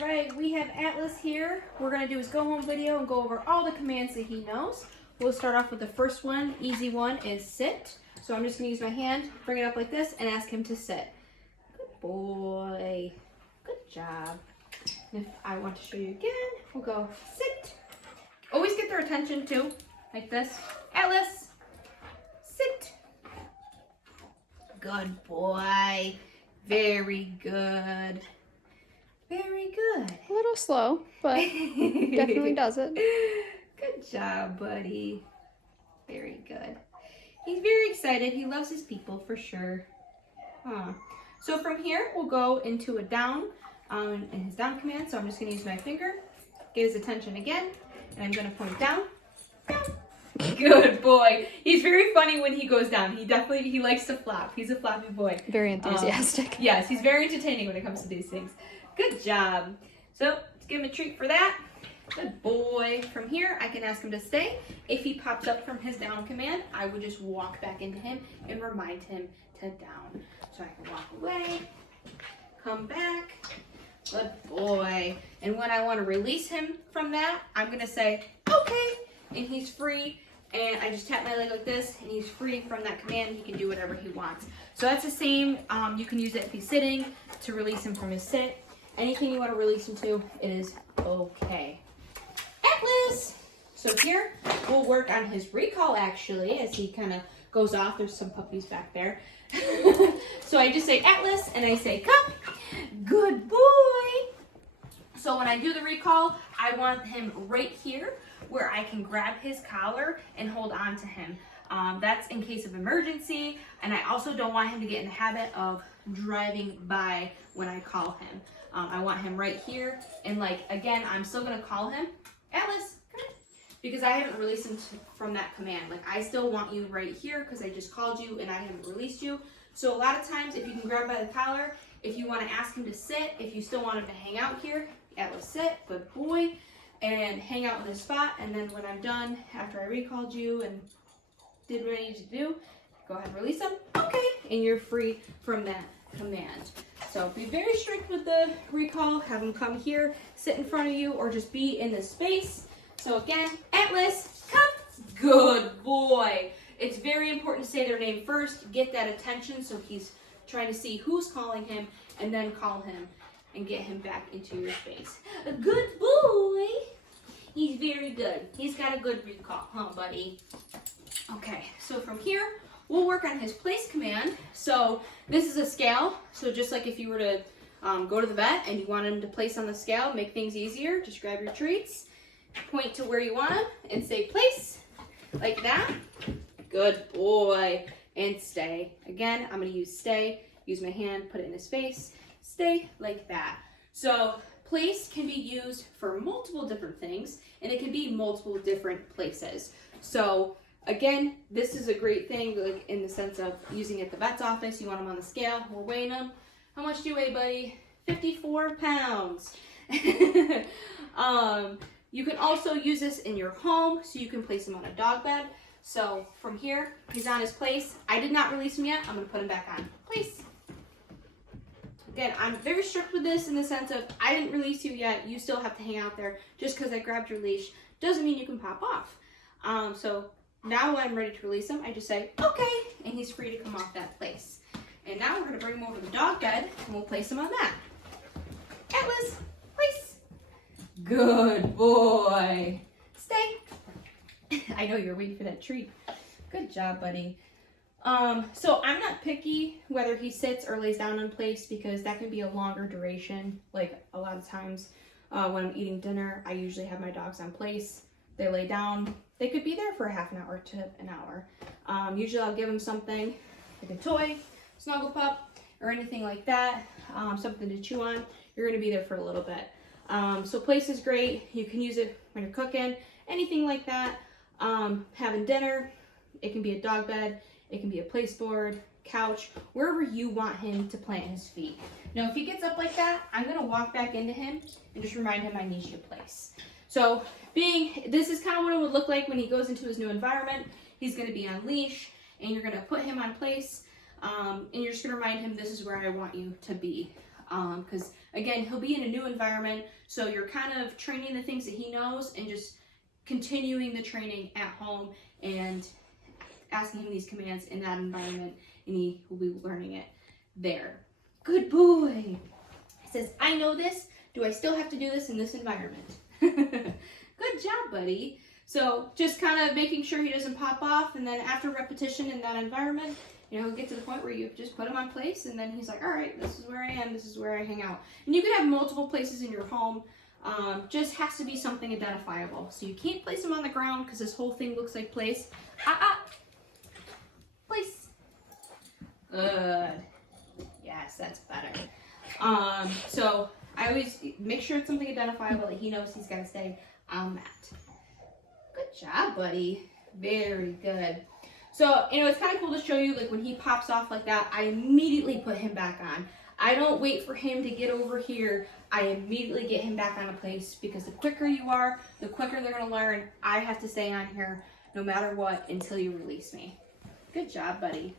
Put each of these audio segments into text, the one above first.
Alright, we have Atlas here. We're going to do his go home video and go over all the commands that he knows. We'll start off with the first one. Easy one is sit. So I'm just going to use my hand, bring it up like this, and ask him to sit. Good boy. Good job. And if I want to show you again, we'll go sit. Always get their attention too, like this. Atlas, sit. Good boy. Very good. Very good. A little slow, but definitely does it. Good job, buddy. Very good. He's very excited. He loves his people for sure. So from here, we'll go into a down in his down command. So I'm just going to use my finger, get his attention again, and I'm going to point down. Down. Good boy. He's very funny when he goes down. He likes to flap. He's a flappy boy. Very enthusiastic. Yes, he's very entertaining when it comes to these things. Good job. So let's give him a treat for that. Good boy. From here, I can ask him to stay. If he pops up from his down command, I would just walk back into him and remind him to down. So I can walk away, come back. Good boy. And when I want to release him from that, I'm going to say, okay, and he's free. And I just tap my leg like this, and he's free from that command. He can do whatever he wants. So that's the same. You can use it if he's sitting to release him from his sit. Anything you want to release him to, it is okay. Atlas! So here, we'll work on his recall, actually, as he kind of goes off. There's some puppies back there. So I just say Atlas, and I say, come. Good boy. So when I do the recall, I want him right here where I can grab his collar and hold on to him. That's in case of emergency, and I also don't want him to get in the habit of driving by when I call him. I want him right here, and again, I'm still gonna call him, Atlas, come here, because I haven't released him from that command. I still want you right here because I just called you and I haven't released you. So a lot of times, if you can grab by the collar, if you want to ask him to sit, if you still want him to hang out here, Atlas, sit, good boy, and hang out in this spot. And then when I'm done, after I recalled you and did what I need to do, go ahead and release him. Okay, and you're free from that command. So be very strict with the recall. Have him come here, sit in front of you, or just be in this space. So again, Atlas, come. Good boy. It's very important to say their name first. Get that attention so he's trying to see who's calling him, and then call him and get him back into your space. A good boy. He's very good. He's got a good recall, huh, buddy? Okay, so from here, we'll work on his place command. So this is a scale. So just like if you were to go to the vet and you want him to place on the scale, make things easier, just grab your treats, point to where you want him, and say place, like that. Good boy. And stay. Again, I'm going to use stay, use my hand, put it in his face, stay like that. So place can be used for multiple different things, and it can be multiple different places. So again, this is a great thing, in the sense of using it at the vet's office. You want him on the scale. We're weighing him. How much do you weigh, buddy? 54 pounds. You can also use this in your home, so you can place him on a dog bed. So from here, he's on his place. I did not release him yet. I'm going to put him back on place. Again, I'm very strict with this in the sense of I didn't release you yet. You still have to hang out there. Just because I grabbed your leash doesn't mean you can pop off. So now when I'm ready to release him, I just say, okay, and he's free to come off that place. And now we're going to bring him over to the dog bed, and we'll place him on that. Atlas, place. Good boy. Stay. I know you're waiting for that treat. Good job, buddy. So I'm not picky whether he sits or lays down in place, because that can be a longer duration. A lot of times when I'm eating dinner, I usually have my dogs on place. They lay down. They could be there for a half an hour to an hour. Usually I'll give them something like a toy, Snuggle Pup, or anything like that, something to chew on. You're going to be there for a little bit. So place is great. You can use it when you're cooking, anything like that. Having dinner, it can be a dog bed, it can be a place board, couch, wherever you want him to plant his feet. Now, if he gets up like that, I'm going to walk back into him and just remind him I need you to place. So this is kind of what it would look like when he goes into his new environment. He's going to be on leash, and you're going to put him on place, and you're just going to remind him this is where I want you to be. Because again, he'll be in a new environment, so you're kind of training the things that he knows and just continuing the training at home and asking him these commands in that environment, and he will be learning it there. Good boy. He says, I know this. Do I still have to do this in this environment? Good job, buddy. So just kind of making sure he doesn't pop off, and then after repetition in that environment, you know, he'll get to the point where you just put him on place, and then he's like, all right, this is where I am, this is where I hang out. And you can have multiple places in your home. Just has to be something identifiable. So you can't place him on the ground because this whole thing looks like place. Place. Good. Yes, that's better. So I always make sure it's something identifiable that he knows he's got to stay on that. Good job, buddy. Very good. So, you know, it's kind of cool to show you, like, when he pops off like that, I immediately put him back on. I don't wait for him to get over here. I immediately get him back on a place, because the quicker you are, the quicker they're going to learn. I have to stay on here no matter what until you release me. Good job, buddy.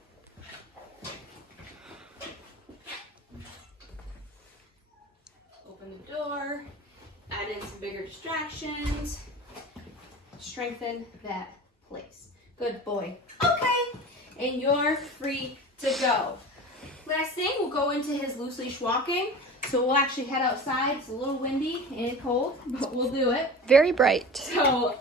Open the door, add in some bigger distractions, strengthen that place. Good boy. Okay, and you're free to go. Last thing, we'll go into his loose leash walking. So we'll actually head outside. It's a little windy and cold, but we'll do it. Very bright. So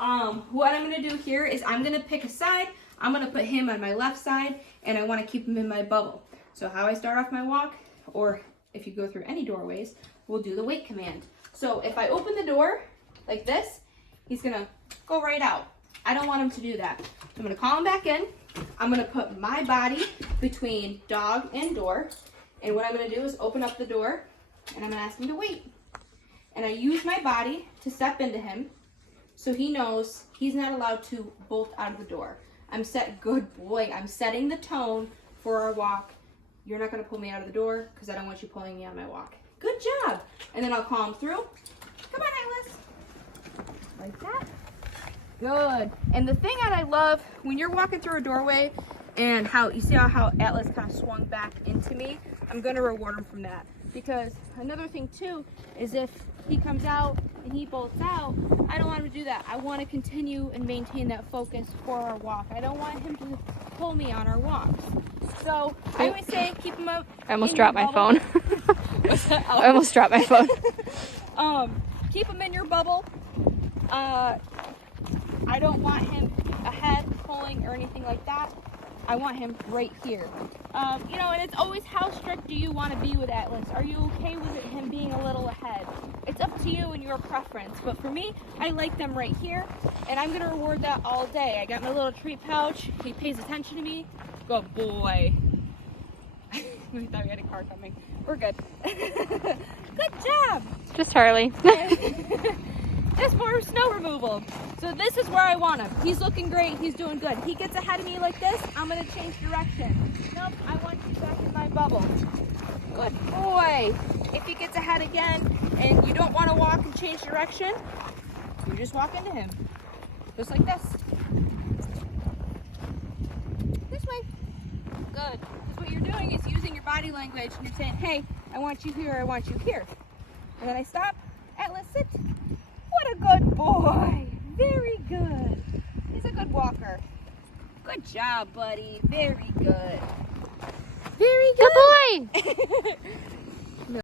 what I'm gonna do here is I'm gonna pick a side. I'm gonna put him on my left side, and I wanna keep him in my bubble. So how I start off my walk, or if you go through any doorways, we'll do the wait command. So if I open the door like this, he's gonna go right out. I don't want him to do that. So I'm gonna call him back in. I'm gonna put my body between dog and door. And what I'm gonna do is open up the door, and I'm gonna ask him to wait. And I use my body to step into him, so he knows he's not allowed to bolt out of the door. Good boy, I'm setting the tone for our walk. You're not gonna pull me out of the door, because I don't want you pulling me on my walk. Good job. And then I'll call him through. Come on, Atlas. Like that. Good. And the thing that I love when you're walking through a doorway, and how you see how Atlas kind of swung back into me, I'm going to reward him from that. Because another thing too is if he comes out and he bolts out, I don't want him to do that. I want to continue and maintain that focus for our walk. I don't want him to pull me on our walks. So I always say keep him up. I almost dropped my phone. I almost dropped my phone. Keep him in your bubble. I don't want him ahead pulling or anything like that. I want him right here. You know, and it's always how strict do you want to be with Atlas? Are you okay with him being a little ahead? It's up to you and your preference. But for me, I like them right here, and I'm going to reward that all day. I got my little treat pouch. He pays attention to me. Good boy. We thought we had a car coming. We're good. Good job. Just Harley. Just for snow removal. So this is where I want him. He's looking great. He's doing good. He gets ahead of me like this, I'm going to change direction. Nope, I want you back in my bubble. Good boy. If he gets ahead again and you don't want to walk and change direction, you just walk into him. Just like this. This way. Good. Because what you're doing is using your body language, and you're saying, hey, I want you here, I want you here. And then I stop. Atlas, sit. What a good boy. Very good. He's a good walker. Good job, buddy. Very good. Very good. Good boy.